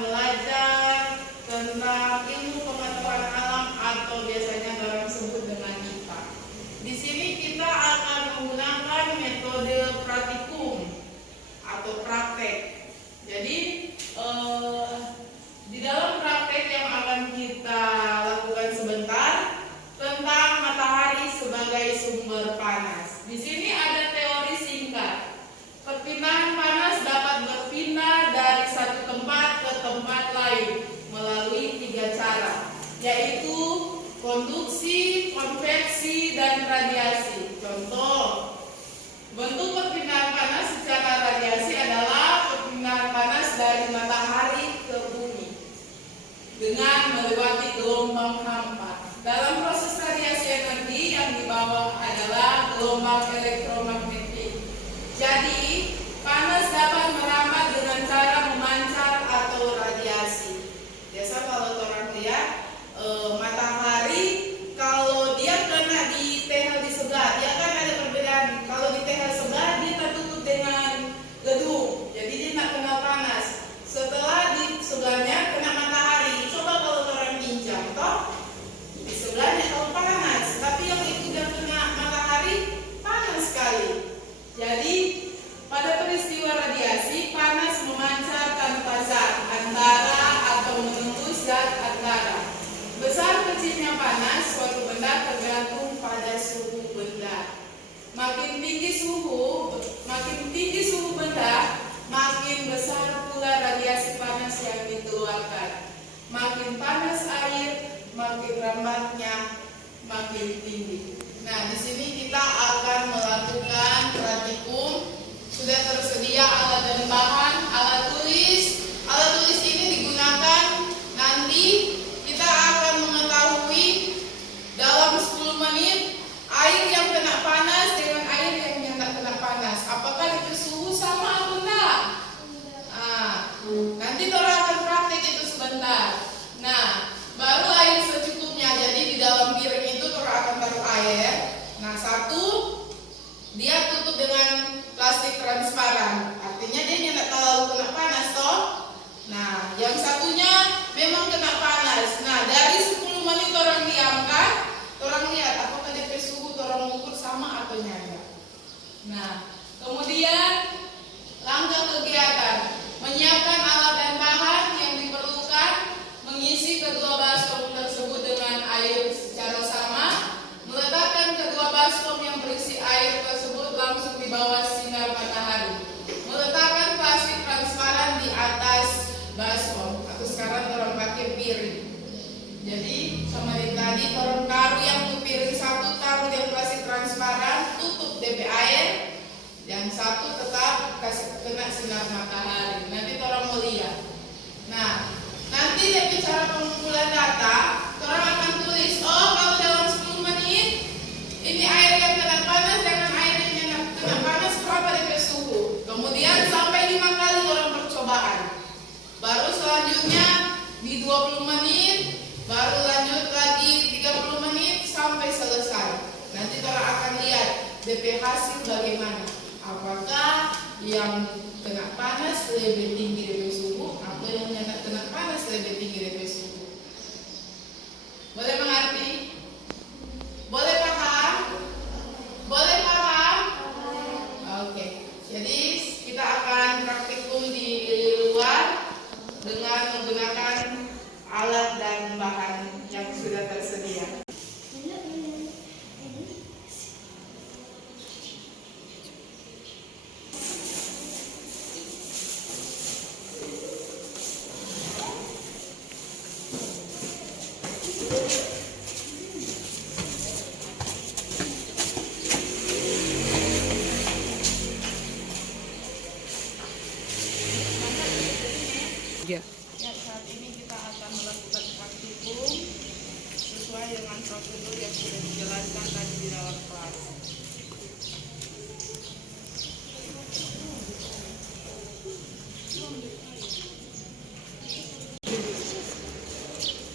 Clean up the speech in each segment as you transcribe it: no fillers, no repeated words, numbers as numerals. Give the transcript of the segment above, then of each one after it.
belajar tentang ilmu pengetahuan alam atau biasanya orang sebut dengan IPA. Di sini kita akan menggunakan metode praktikum atau praktek. Jadi di dalam praktek yang akan kita lakukan sebentar tentang matahari sebagai sumber panas. Di sini ada teori singkat. Perpindahan panas dapat berpindah dari satu tempat ke tempat lain melalui 3 cara, yaitu konduksi, konveksi, dan radiasi. Contoh, bentuk perpindahan panas secara radiasi adalah perpindahan panas dari matahari ke bumi dengan melewati gelombang hampa. Dalam proses radiasi energi yang dibawa adalah gelombang elektromagnetik. Jadi, panas dapat merambat dengan cara memancar atau radiasi. Biasa kalau orang lihat matahari, kalau dia kena di tehel di sebelah, dia kan ada perbedaan. Kalau di tehel sebelah dia tertutup dengan gedung, jadi dia tidak kena panas. Setelah di sebelahnya kena matahari, coba kalau orang pinjam, toh di sebelahnya kalau panas, tapi yang itu dia kena matahari panas sekali. Jadi pada peristiwa radiasi, panas memancar tanpa zat antara atau menembus zat antara. Besar kecilnya panas suatu benda tergantung pada suhu benda. Makin tinggi suhu benda, makin besar pula radiasi panas yang dikeluarkan. Makin panas air, makin rambatnya makin tinggi. Nah, di sini kita akan melakukan praktikum. Sudah tersedia alat dan bahan, alat tulis. Alat tulis ini digunakan nanti kita akan mengetahui dalam 10 menit air yang kena panas dengan air yang tidak kena panas. Apakah itu suhu sama atau enggak? Nanti orang akan praktik itu sebentar. Nah, baru air secukupnya. Jadi di dalam piring itu orang akan taruh air. Nah, satu dia tutup dengan plastik transparan. Artinya dia tidak terlalu kena panas toh. Nah, yang satunya memang kena panas. Nah, dari 10 menit orang diamkan, orang lihat apakah DP suhu orang ukur sama atau enggak. Nah, kemudian langkah kegiatan menyiapkan alat dan bahan yang diperlukan, mengisi kedua baskom tersebut dengan air secara sama, meletakkan kedua baskom yang berisi air tersebut langsung di bawah sinar matahari, meletakkan plastik transparan di atas baskom, atau sekarang orang pakai piring. Jadi sama yang tadi orang taruh yang untuk piring satu taruh di plastik transparan, tutup DP air, yang satu tetap kasih kena sinar matahari. Nanti orang melihat. Nah, nanti DP cara pengumpulan data, orang akan tulis, oh kalau dalam 10 menit ini air yang kena panas dengan air yang kena panas berapa DP suhu. Kemudian sampai 5 kali orang percobaan. Baru selanjutnya di 20 menit, baru lanjut lagi 30 menit sampai selesai. Nanti orang akan lihat DP hasil bagaimana. Apakah yang kena panas lebih tinggi DP suhu atau yang tidak kena panas lebih tinggi DP suhu. Boleh mengerti? Boleh paham? Boleh paham? Oke. Jadi kita akan praktikum di luar dengan menggunakan alat dan bahan yang sudah tersedia. Ya. Ya, saat ini kita akan melakukan praktikum sesuai dengan prosedur yang sudah dijelaskan tadi di dalam kelas.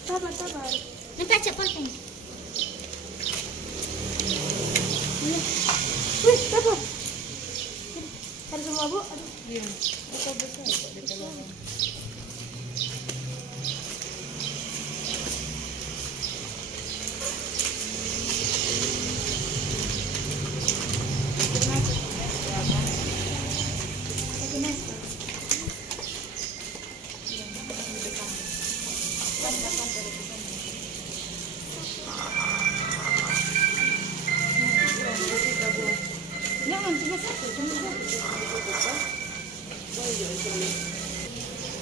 Sabar. Nanti aja potong. Wih, sabar. Ada semua bu? Aduh. Iya. Besar kok di dalam.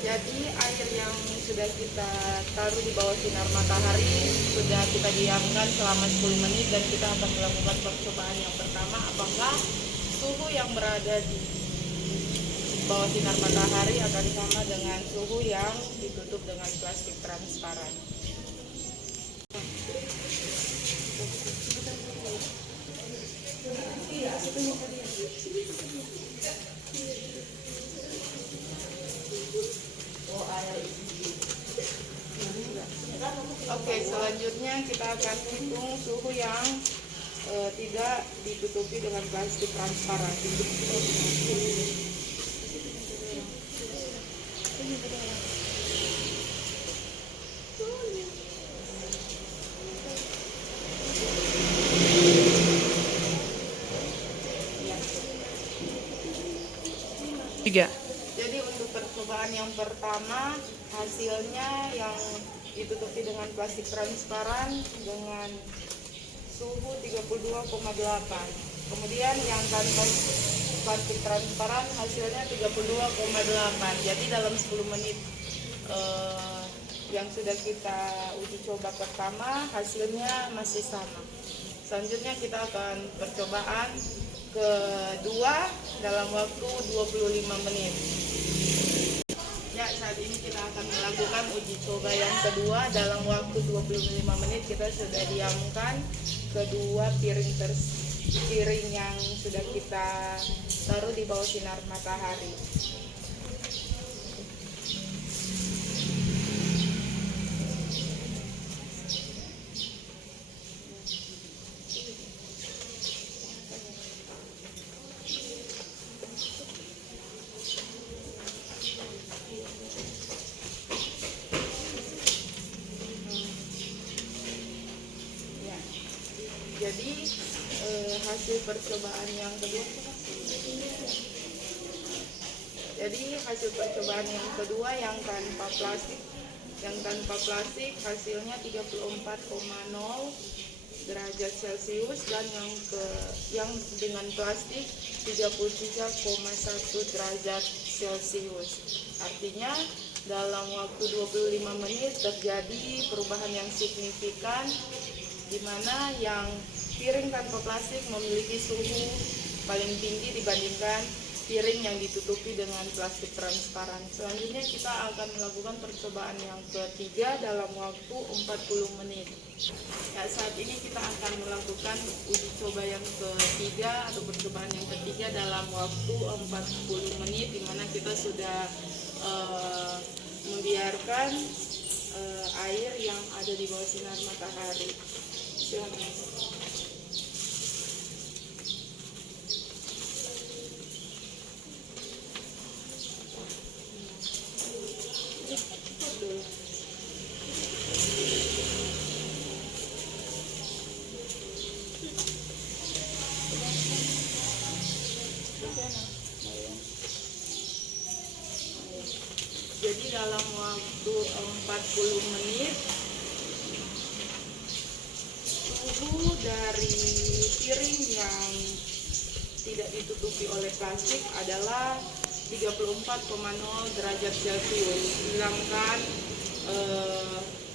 Jadi air yang sudah kita taruh di bawah sinar matahari sudah kita diamkan selama 10 menit dan kita akan melakukan percobaan yang pertama apakah suhu yang berada di bawah sinar matahari akan sama dengan suhu yang ditutup dengan plastik transparan. Oke, selanjutnya kita akan hitung suhu yang tidak ditutupi dengan plastik transparan. Tiga. Jadi untuk percobaan yang pertama hasilnya yang ditutupi dengan plastik transparan dengan suhu 32,8. Kemudian yang tanpa plastik transparan hasilnya 32,8. Jadi dalam 10 menit yang sudah kita uji coba pertama hasilnya masih sama. Selanjutnya kita akan percobaan kedua dalam waktu 25 menit. Ya, saat ini kita akan melakukan uji coba yang kedua dalam waktu 25 menit. Kita sudah diamkan kedua piring yang sudah kita taruh di bawah sinar matahari. Jadi hasil percobaan yang kedua yang tanpa plastik hasilnya 34,0 derajat Celcius dan yang dengan plastik 33,1 derajat Celcius. Artinya dalam waktu 25 menit terjadi perubahan yang signifikan di mana yang piring tanpa plastik memiliki suhu paling tinggi dibandingkan piring yang ditutupi dengan plastik transparan. Selanjutnya kita akan melakukan percobaan yang ketiga dalam waktu 40 menit. Ya, saat ini kita akan melakukan uji coba yang ketiga atau percobaan yang ketiga dalam waktu 40 menit di mana kita sudah membiarkan air yang ada di bawah sinar matahari. Silakan. Jadi dalam waktu 40 menit suhu dari piring yang tidak ditutupi oleh plastik adalah 34,0 derajat Celcius. Sedangkan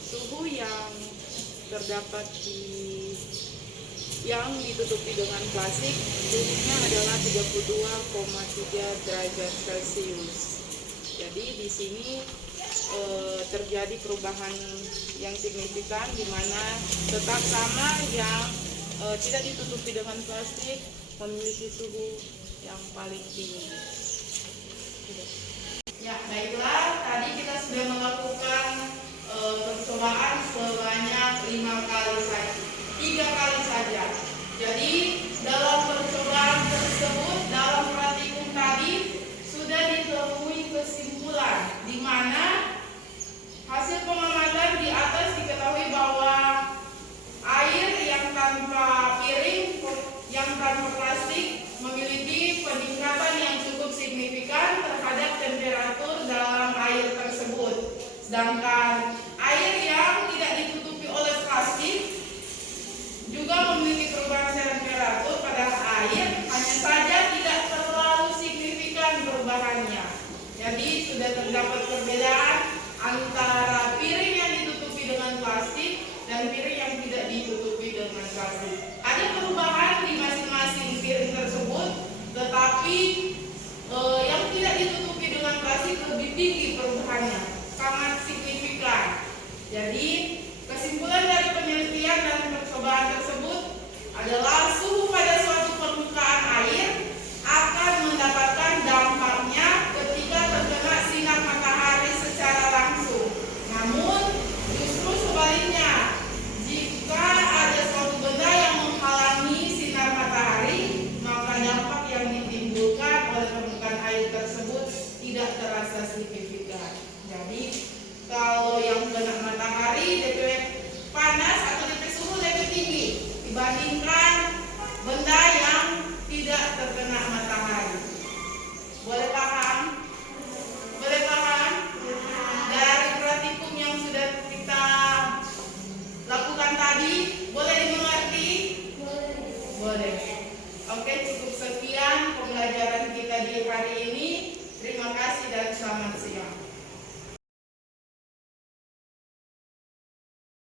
suhu yang terdapat yang ditutupi dengan plastik suhunya adalah 32,3 derajat Celcius. Jadi di sini terjadi perubahan yang signifikan di mana tetap sama yang tidak ditutupi dengan plastik memiliki suhu yang paling tinggi. Ya, baiklah, tadi kita sudah melakukan percobaan sebanyak 3 kali saja. Jadi dalam percobaan tersebut dalam praktikum tadi sudah ditemui kesimpulan di mana hasil pengamatan di atas diketahui bahwa